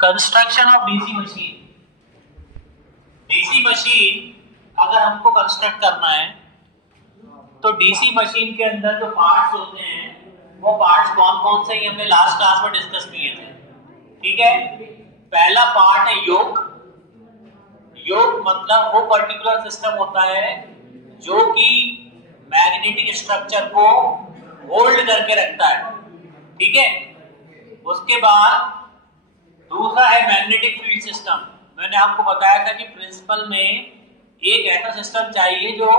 Construction of DC machine. DC machine अगर हमको construct करना है तो डीसी मशीन के अंदर जो पार्ट्स होते हैं वो पार्ट्स कौन कौन से हमने लास्ट क्लास में डिस्कस किए थे। ठीक है, पहला पार्ट है योक। योक मतलब वो पर्टिकुलर सिस्टम होता है जो कि मैग्नेटिक स्ट्रक्चर को होल्ड करके रखता है। ठीक है, उसके बाद दूसरा है मैग्नेटिक फील्ड सिस्टम। मैंने आपको बताया था कि प्रिंसिपल में एक ऐसा सिस्टम चाहिए जो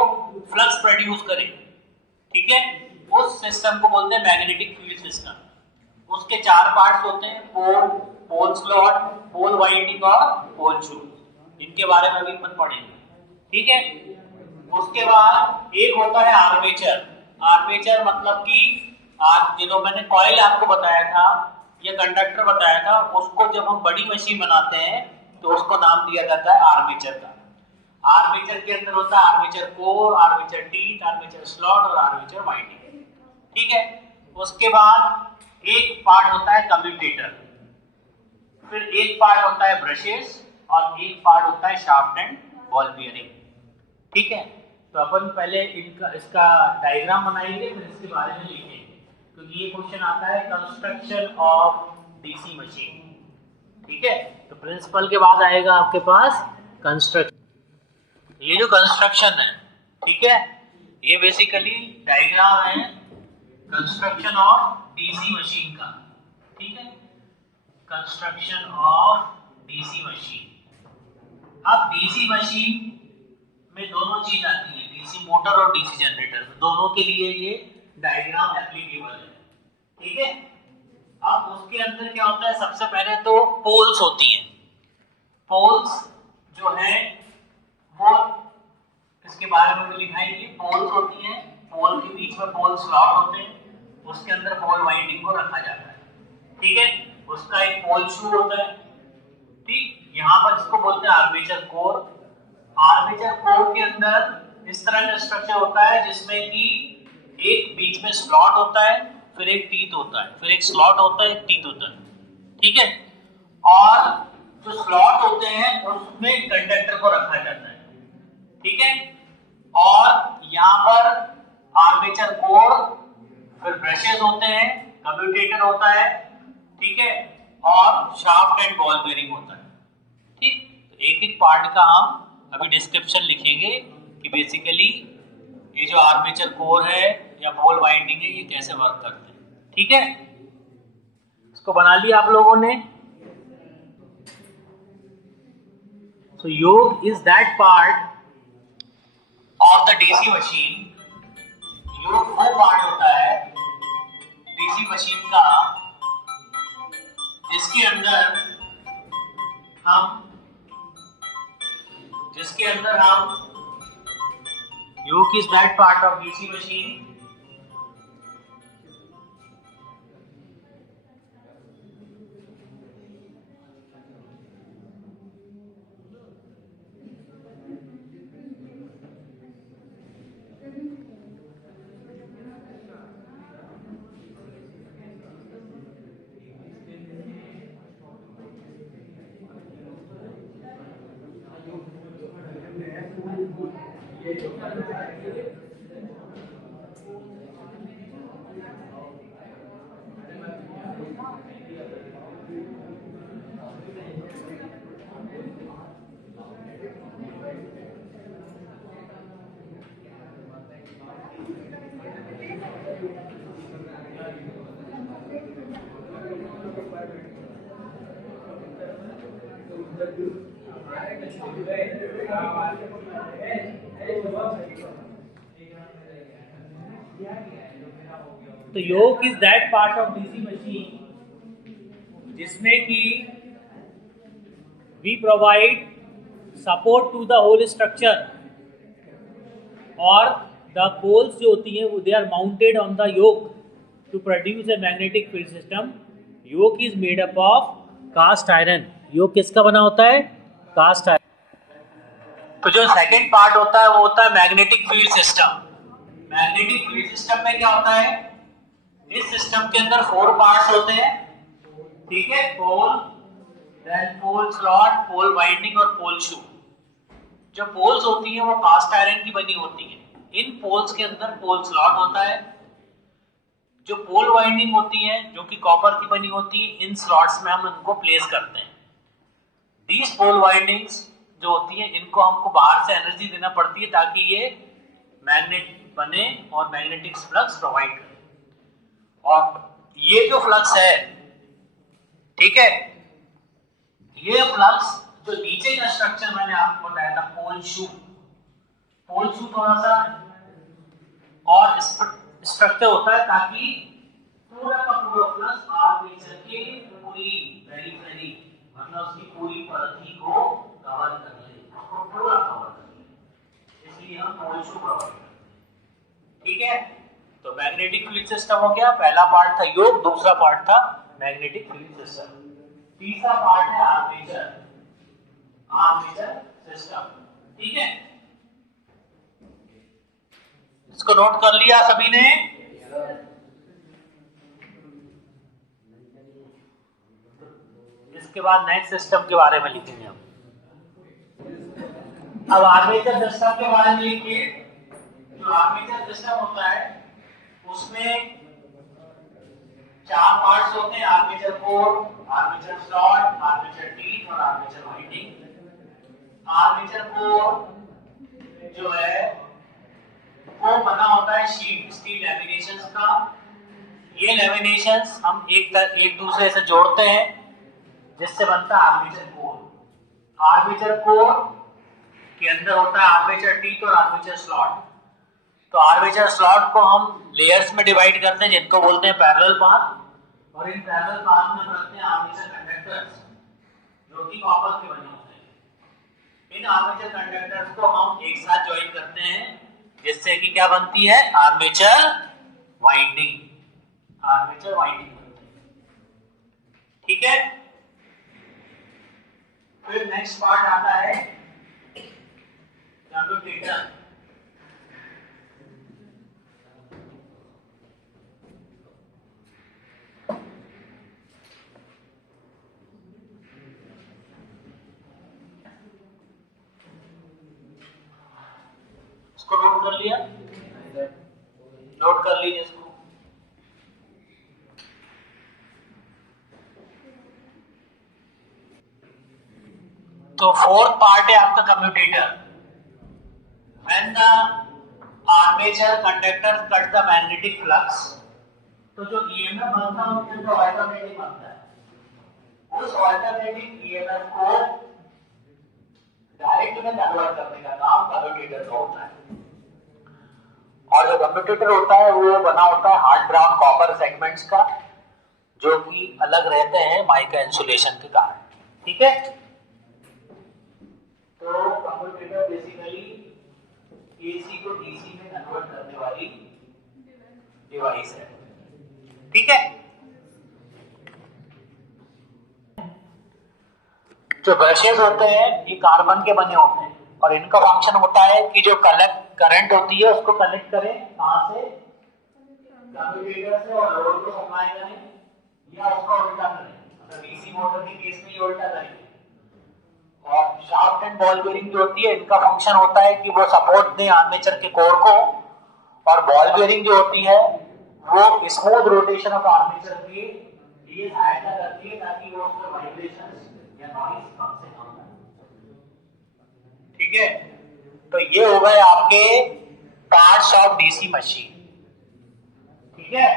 फ्लक्स प्रोड्यूस करे। ठीक है, उस सिस्टम को बोलते हैं मैग्नेटिक फील्ड सिस्टम। उसके चार पार्ट्स होते हैं, पोल, पोल स्लॉट, पोल वाइंडिंग और पोल शूज। इनके बारे में भी अपन पढ़ेंगे। ठीक है, उसके बाद एक होता है आर्मेचर। आर्मेचर मतलब कि आज जो मैंने कॉइल आपको बताया था या कंडक्टर बताया था, उसको जब हम बड़ी मशीन बनाते हैं तो उसको नाम दिया जाता है आर्मेचर का। आर्मेचर के अंदर होता है armature core, armature teeth, armature slot और आर्मेचर वाइंडिंग। ठीक है, उसके बाद एक पार्ट होता है कम्यूटेटर, फिर एक पार्ट होता है ब्रशेस और एक पार्ट होता है शाफ्ट एंड बॉल बियरिंग। ठीक है, तो अपन पहले इसका डायग्राम बनाएंगे, फिर इसके बारे में लिखेंगे, क्योंकि ये क्वेश्चन आता है कंस्ट्रक्शन ऑफ डीसी मशीन। ठीक है, तो प्रिंसिपल के बाद आएगा आपके पास कंस्ट्रक्शन। ये जो कंस्ट्रक्शन है, ठीक है, ये बेसिकली डायग्राम है कंस्ट्रक्शन ऑफ डीसी मशीन का। ठीक है, कंस्ट्रक्शन ऑफ डीसी मशीन। अब डीसी मशीन में दोनों चीज आती है, डीसी मोटर और डीसी जनरेटर, दोनों के लिए ये डायग्राम एप्लीकेबल है। ठीक है, अब उसके अंदर क्या होता है, सबसे पहले तो पोल्स होती हैं। पोल्स जो है वो इसके बारे में लिखा है कि पोल्स होती हैं, पोल के बीच में पोल स्लॉट होते हैं, उसके अंदर पोल वाइंडिंग को रखा जाता है। ठीक है, उसका एक पोल शू होता है। ठीक, यहाँ पर इसको बोलते हैं आर्मेचर कोर। आर्मेचर कोर के अंदर इस तरह का स्ट्रक्चर होता है जिसमें कि एक बीच में स्लॉट होता है, फिर एक टीथ होता है, फिर एक स्लॉट होता है, एक टीथ होता है। ठीक है, और जो स्लॉट होते हैं उसमें कंडक्टर को रखा जाता है। ठीक है, और यहाँ पर आर्मेचर कोर, फिर ब्रशेस होते हैं, कम्यूटेटर होता है। ठीक है, और शाफ्ट एंड बॉल बेयरिंग होता है। ठीक, तो एक एक पार्ट का हम अभी डिस्क्रिप्शन लिखेंगे कि बेसिकली ये जो आर्मेचर कोर है या बॉल वाइंडिंग है ये कैसे वर्क करते हैं। ठीक है, इसको बना लिया आप लोगों ने। So yoke is that part of the DC machine। yoke वो पार्ट होता है DC मशीन का जिसके अंदर हम yoke is that part of DC machine तो yoke is that part of DC machine जिसमें कि we provide support to the whole structure, और द पोल्स जो होती हैं वो they are mounted on the yoke to produce a magnetic field system. Yoke is made up of cast iron. Yoke किसका बना होता है, कास्ट आयरन। तो जो सेकंड पार्ट होता है वो होता है magnetic field system. Magnetic field system में क्या होता है, इस सिस्टम के अंदर 4 पार्ट्स होते हैं। ठीक है, पोल, देन पोल स्लॉट, पोल वाइंडिंग और पोल शू। जो पोल्स होती हैं वो कास्ट आयरन की बनी होती हैं। इन पोल्स के अंदर पोल स्लॉट होता है। जो पोल वाइंडिंग होती है जो कि कॉपर की बनी होती है, इन स्लॉट्स में हम इनको प्लेस करते हैं। दीज पोल वाइंडिंग्स जो होती हैं इनको हमको बाहर से एनर्जी देना पड़ती है ताकि ये मैग्नेट बने और मैग्नेटिक फ्लक्स प्रोवाइड करे। और ये जो फ्लक्स है, ठीक है, ये फ्लक्स जो नीचे का स्ट्रक्चर मैंने आपको बताया था पोल शू थोड़ा सा और स्ट्रक्चर होता है ताकि पूरा का पूरा फ्लक्स आर्मेचर के पूरी पेरिफेरी मतलब उसकी पूरी परत को कवर कर ले, उसको पूरा कवर कर ले, इसलिए हम पोल शू कवर करते हैं। ठीक है, तो मैग्नेटिक फील्ड सिस्टम हो गया। पहला पार्ट था योग, दूसरा पार्ट था मैग्नेटिक फील्ड सिस्टम, तीसरा पार्ट है आर्मेचर सिस्टम। ठीक है, इसको नोट कर लिया सभी ने? इसके बाद नेक्स्ट सिस्टम के बारे में लिखेंगे हम। अब आर्मेचर सिस्टम के बारे में लिखिए। जो आर्मेचर सिस्टम होता है उसमें 4 पार्ट्स होते हैं, armature core, armature slot, armature teeth और आर्मेचर वाइंडिंग। आर्मेचर कोर जो है वो बना होता है शीट स्टील लैमिनेशंस का। ये लैमिनेशंस हम एक दूसरे से जोड़ते हैं जिससे बनता है आर्मेचर कोर। आर्मेचर कोर के अंदर होता है आर्मेचर टीथ और आर्मेचर स्लॉट। तो आर्मेचर स्लॉट को हम लेयर्स में डिवाइड करते हैं जिनको बोलते हैं पैरेलल पाथ, और इन पैरेलल पाथ में रखते हैं आर्मेचर कंडक्टर्स जो कि कॉपर के बने होते हैं। इन आर्मेचर कंडक्टर्स को हम एक साथ ज्वाइन करते हैं जिससे कि क्या बनती है, आर्मेचर वाइंडिंग बनती है। ठीक है, फिर नेक्स्ट पार्ट आता है कम्यूटेटर। नोट कर लिया? नोट कर लीजिए इसको। तो फोर्थ पार्ट है आपका commutator. When the armature conductor cut the magnetic flux, तो जो ईएमएफ बनता है उसमें जो अल्टरनेटिंग बनता है, उस अल्टरनेटिंग ईएमएफ को डायरेक्ट में कन्वर्ट करने का काम कम्यूटेटर का होता है। और जो कम्यूटेटर होता है वो बना होता है हार्ड ब्राउन कॉपर सेगमेंट्स का, जो कि अलग रहते हैं माइका इंसुलेशन के कारण। ठीक है, तो कम्यूटेटर बेसिकली एसी को डीसी में कन्वर्ट करने वाली डिवाइस है। ठीक है, जो ब्रशेस होते हैं ये कार्बन के बने होते हैं और इनका फंक्शन होता है कि जो करंट होती है उसको कनेक्ट करें, कहां से, कम्यूटेटर से, और लोड को सप्लाई करें या उसका उल्टा करें। मतलब डीसी मोटर के केस में ये उल्टा करेंगे। और शाफ्ट एंड बॉल बेयरिंग जो होती है इनका फंक्शन होता है कि वो सपोर्ट दें आर्मेचर के कोर को, और बॉल बेयरिंग जो होती है वो स्मूथ रोटेशन ऑफ आर्मेचर के लिए सहायता करती है ताकि वो उसमें वाइब्रेशंस या नॉइज कम से कम हो। ठीक है, तो ये हो गए आपके पार्ट्स ऑफ डीसी मशीन। ठीक है,